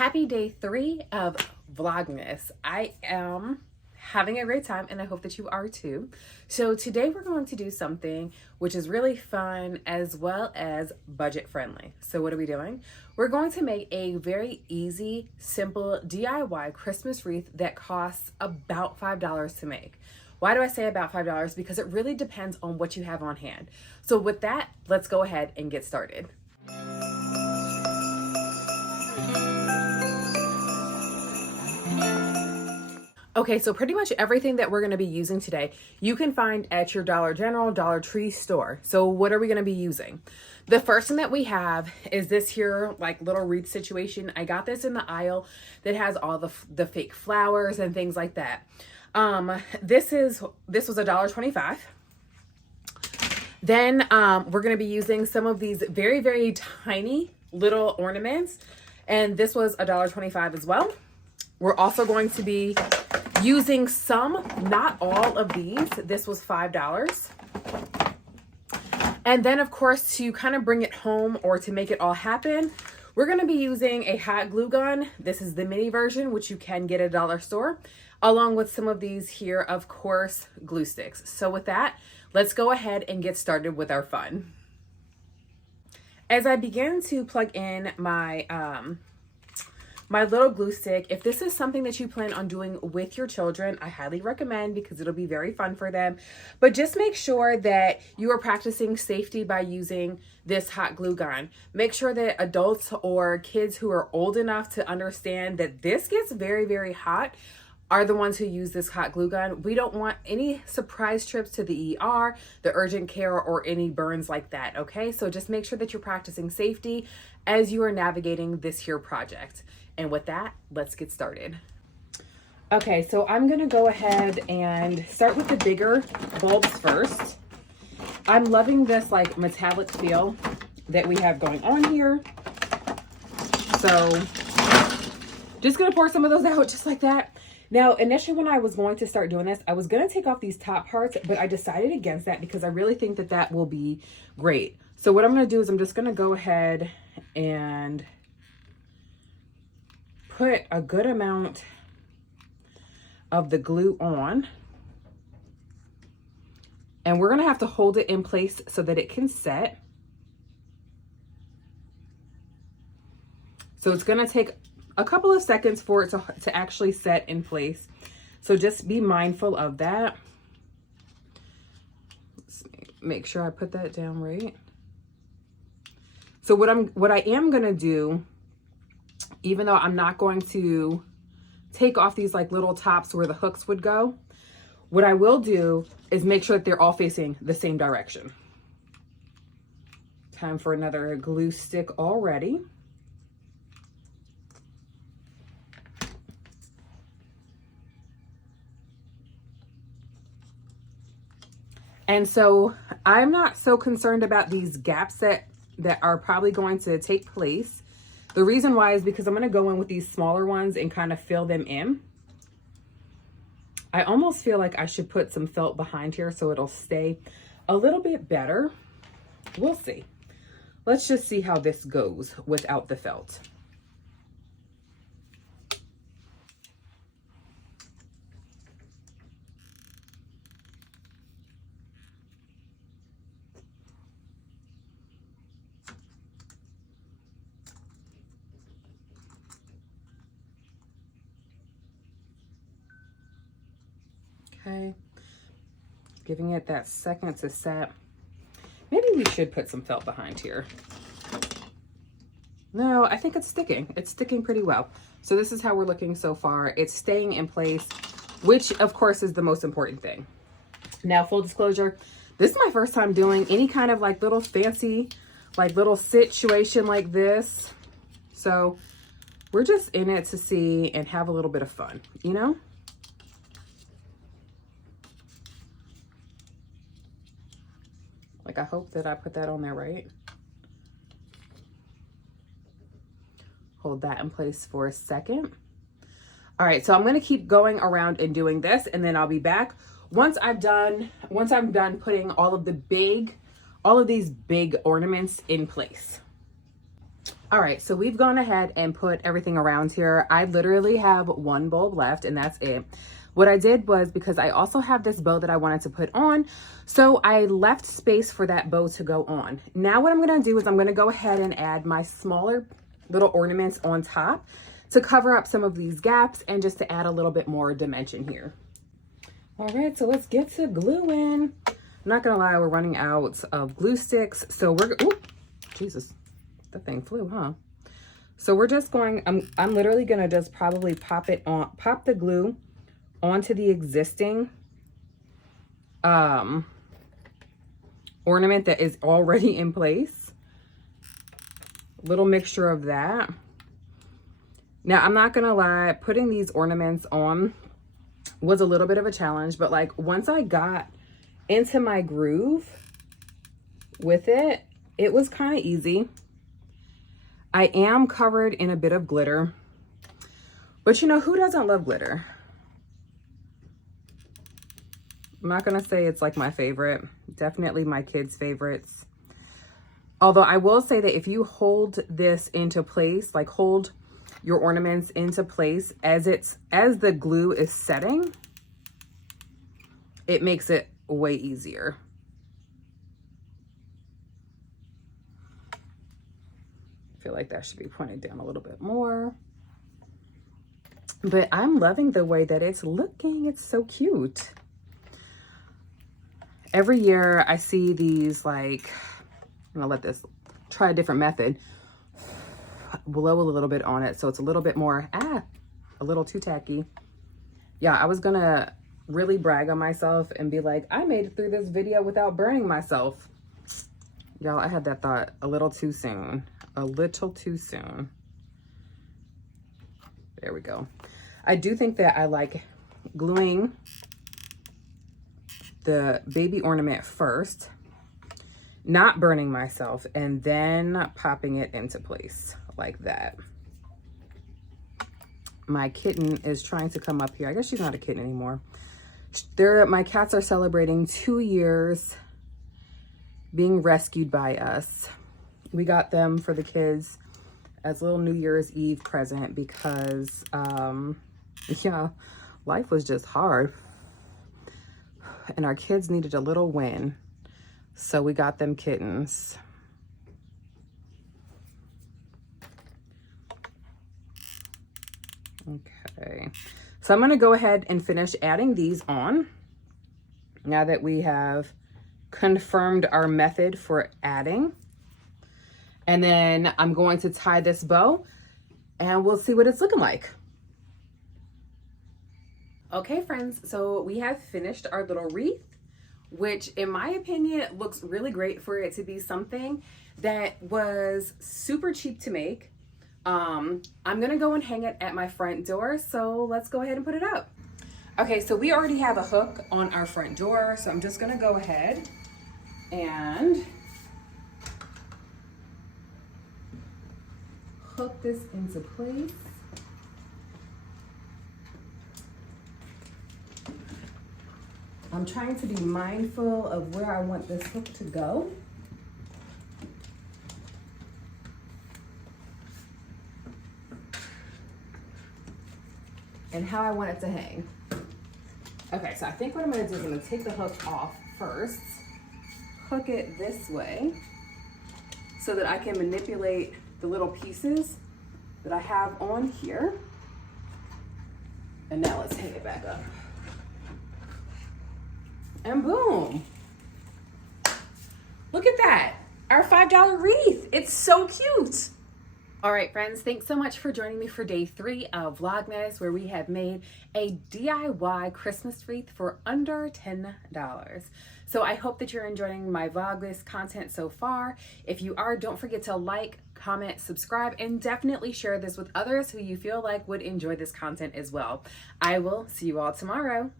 Happy day 3 of Vlogmas. I am having a great time and I hope that you are too. So today we're going to do something which is really fun as well as budget friendly. So what are we doing? We're going to make a very easy, simple DIY Christmas wreath that costs about $5 to make. Why do I say about $5? Because it really depends on what you have on hand. So with that, let's go ahead and get started. Okay, so pretty much everything that we're going to be using today, you can find at your Dollar General, Dollar Tree store. So what are we going to be using? The first thing that we have is this here like little wreath situation. I got this in the aisle that has all the fake flowers and things like that. This was $1.25. Then we're going to be using some of these very, very tiny little ornaments, and this was $1.25 as well. We're also going to be using some, not all of these. This was $5. And then of course, to kind of bring it home or to make it all happen, we're going to be using a hot glue gun. This is the mini version, which you can get at a dollar store, along with some of these here, of course, glue sticks. So with that, let's go ahead and get started with our fun. As I begin to plug in my my little glue stick, if this is something that you plan on doing with your children, I highly recommend because it'll be very fun for them. But just make sure that you are practicing safety by using this hot glue gun. Make sure that adults or kids who are old enough to understand that this gets very, very hot are the ones who use this hot glue gun. We don't want any surprise trips to the ER, the urgent care, or any burns like that, okay? So just make sure that you're practicing safety as you are navigating this here project. And with that, let's get started. Okay, so I'm gonna go ahead and start with the bigger bulbs first. I'm loving this like metallic feel that we have going on here. So just gonna pour some of those out just like that. Now, initially when I was going to start doing this, I was gonna take off these top parts, but I decided against that because I really think that that will be great. So what I'm gonna do is I'm just gonna go ahead and put a good amount of the glue on, and we're gonna have to hold it in place so that it can set. So it's gonna take a couple of seconds for it to actually set in place. So just be mindful of that. Let's make sure I put that down right. So what I am gonna do, even though I'm not going to take off these like little tops where the hooks would go, what I will do is make sure that they're all facing the same direction. Time for another glue stick already. And so I'm not so concerned about these gaps that are probably going to take place. The reason why is because I'm going to go in with these smaller ones and kind of fill them in. I almost feel like I should put some felt behind here so it'll stay a little bit better. We'll see. Let's just see how this goes without the felt. Okay, giving it that second to set. Maybe we should put some felt behind here. No, I think it's sticking. It's sticking pretty well. So this is how we're looking so far. It's staying in place, which of course is the most important thing. Now, full disclosure, this is my first time doing any kind of like little fancy, like little situation like this. So we're just in it to see and have a little bit of fun, you know? Like, I hope that I put that on there right. Hold that in place for a second. All right, so I'm gonna keep going around and doing this, and then I'll be back once I'm done putting all of these big ornaments in place. All right, so we've gone ahead and put everything around here. I literally have one bulb left and that's it. What I did was, because I also have this bow that I wanted to put on, so I left space for that bow to go on. Now what I'm gonna do is I'm gonna go ahead and add my smaller little ornaments on top to cover up some of these gaps and just to add a little bit more dimension here. All right, so let's get to gluing. I'm not gonna lie, we're running out of glue sticks. So we're, ooh, Jesus. That thing flew, huh? So we're just going, I'm literally gonna just probably pop the glue onto the existing ornament that is already in place. Little mixture of that. Now, I'm not gonna lie, putting these ornaments on was a little bit of a challenge, but like once I got into my groove with it, it was kind of easy. I am covered in a bit of glitter, but you know, who doesn't love glitter? I'm not gonna say it's like my favorite, definitely my kids' favorites. Although I will say that if you hold this into place, like hold your ornaments into place as the glue is setting, it makes it way easier. I feel like that should be pointed down a little bit more. But I'm loving the way that it's looking. It's so cute. Every year I see these, like, I'm gonna let this try a different method. Blow a little bit on it so it's a little bit more, a little too tacky. Yeah, I was gonna really brag on myself and be like, I made it through this video without burning myself. Y'all, I had that thought a little too soon. A little too soon. There we go. I do think that I like gluing the baby ornament first, not burning myself, and then popping it into place like that. My kitten is trying to come up here. I guess she's not a kitten anymore. My cats are celebrating 2 years being rescued by us. We got them for the kids as a little New Year's Eve present because, yeah, life was just hard. And our kids needed a little win. So we got them kittens. Okay. So I'm going to go ahead and finish adding these on now that we have confirmed our method for adding. And then I'm going to tie this bow and we'll see what it's looking like. Okay, friends, so we have finished our little wreath, which in my opinion looks really great for it to be something that was super cheap to make. I'm gonna go and hang it at my front door, so let's go ahead and put it up. Okay, so we already have a hook on our front door, so I'm just gonna go ahead and hook this into place. I'm trying to be mindful of where I want this hook to go. And how I want it to hang. Okay, so I think what I'm gonna do is I'm gonna take the hook off first, hook it this way so that I can manipulate the little pieces that I have on here. And now let's hang it back up. And boom. Look at that, our $5 wreath. It's so cute. All right, friends, thanks so much for joining me for day 3 of Vlogmas, where we have made a DIY Christmas wreath for under $10. So I hope that you're enjoying my Vlogmas content so far. If you are, don't forget to like, comment, subscribe, and definitely share this with others who you feel like would enjoy this content as well. I will see you all tomorrow.